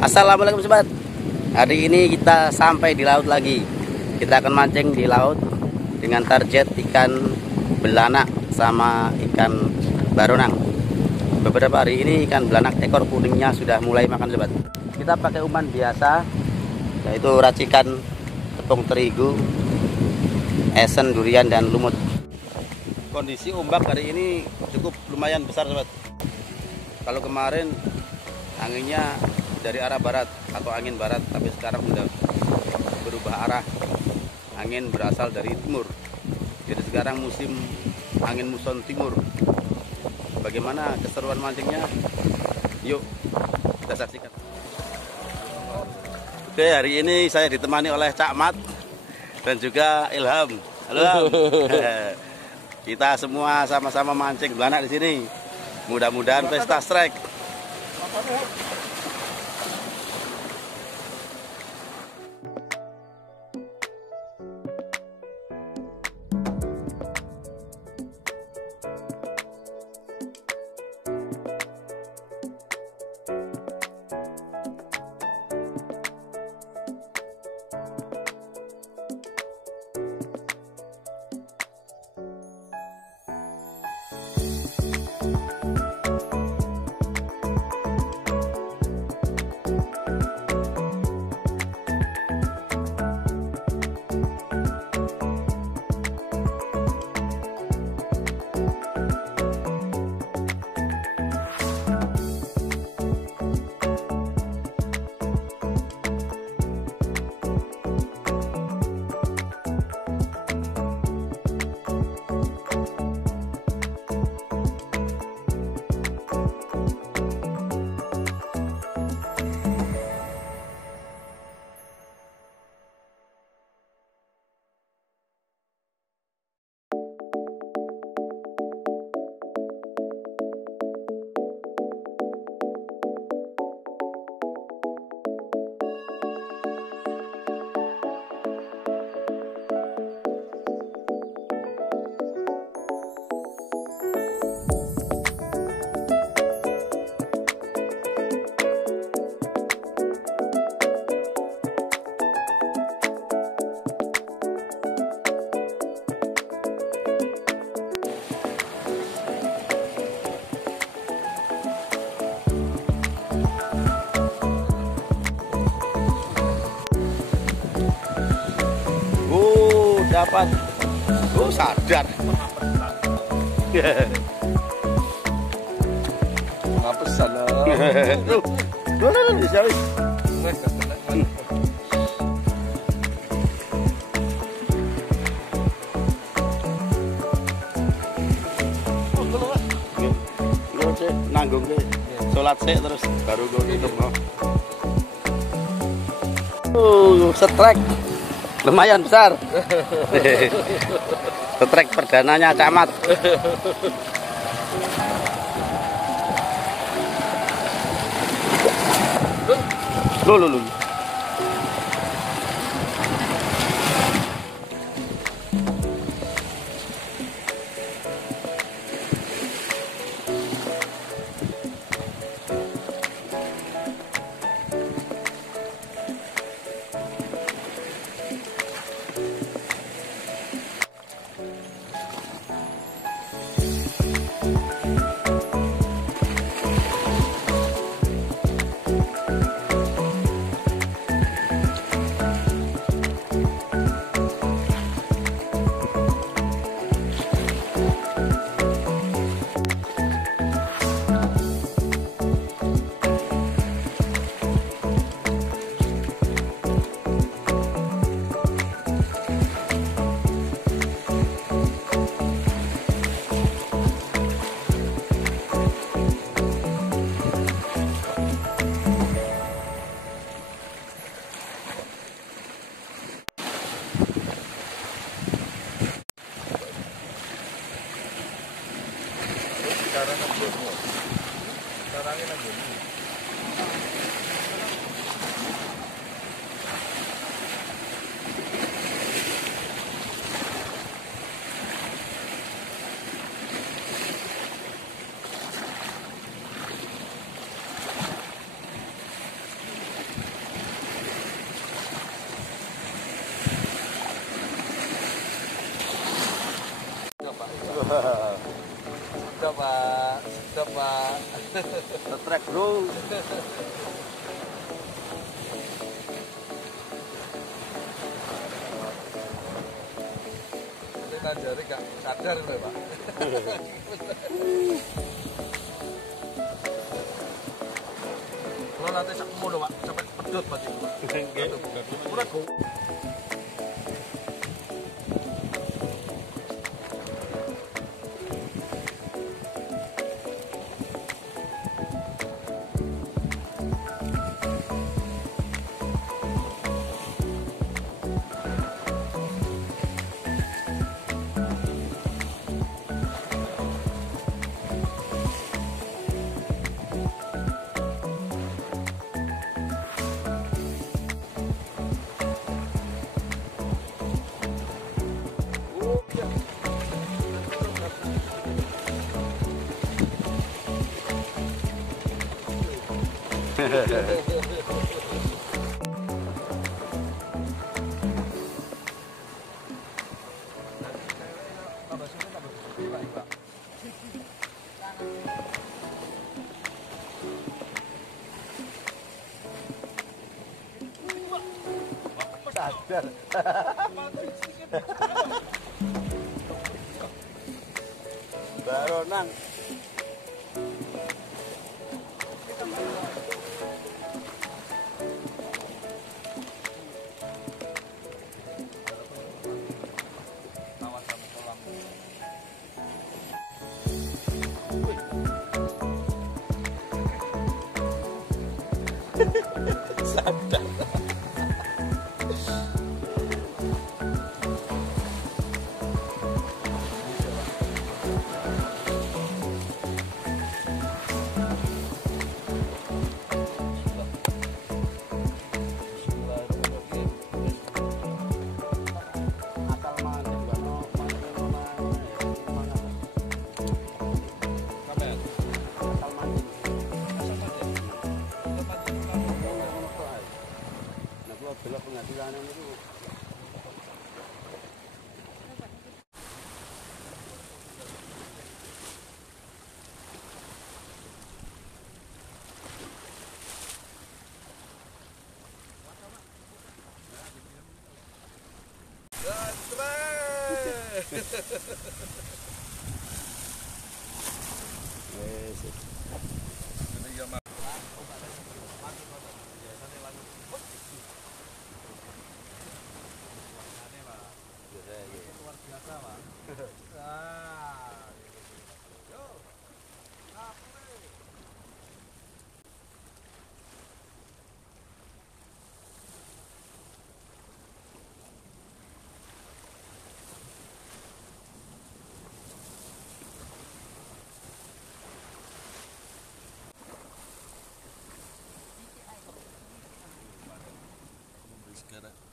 Assalamualaikum sobat. Hari ini kita sampai di laut lagi. Kita akan mancing di laut dengan target ikan belanak sama ikan baronang. Beberapa hari ini ikan belanak ekor kuningnya sudah mulai makan sobat. Kita pakai umpan biasa, yaitu racikan tepung terigu, esen durian dan lumut. Kondisi ombak hari ini cukup lumayan besar sobat. Kalau kemarin anginnya dari arah barat atau angin barat, tapi sekarang sudah berubah arah, angin berasal dari timur. Jadi sekarang musim angin muson timur. Bagaimana keseruan mancingnya? Yuk kita saksikan. Oke, hari ini saya ditemani oleh Cak Mat dan juga Ilham. Halo. Kita semua sama-sama mancing belanak di sini. Mudah-mudahan pesta strike. Dapat, sadar. Ngapesan lah. Bisa wis. Nanggung ke, sholat sih terus baru gue tutup. Setrek. Lumayan besar. Setrek perdananya Camat. Lulu. Pak. Sudah Pak, sudah Pak. Trek bro. Ini nanjari gak sadar nih Pak. Kalau nanti sak mono Pak, sampai pedot Pak itu Pak. Udah go. Sadar. Baronang. Sadar. Belok pengadilan itu. Luar biasa Pak. Yo. Sekarang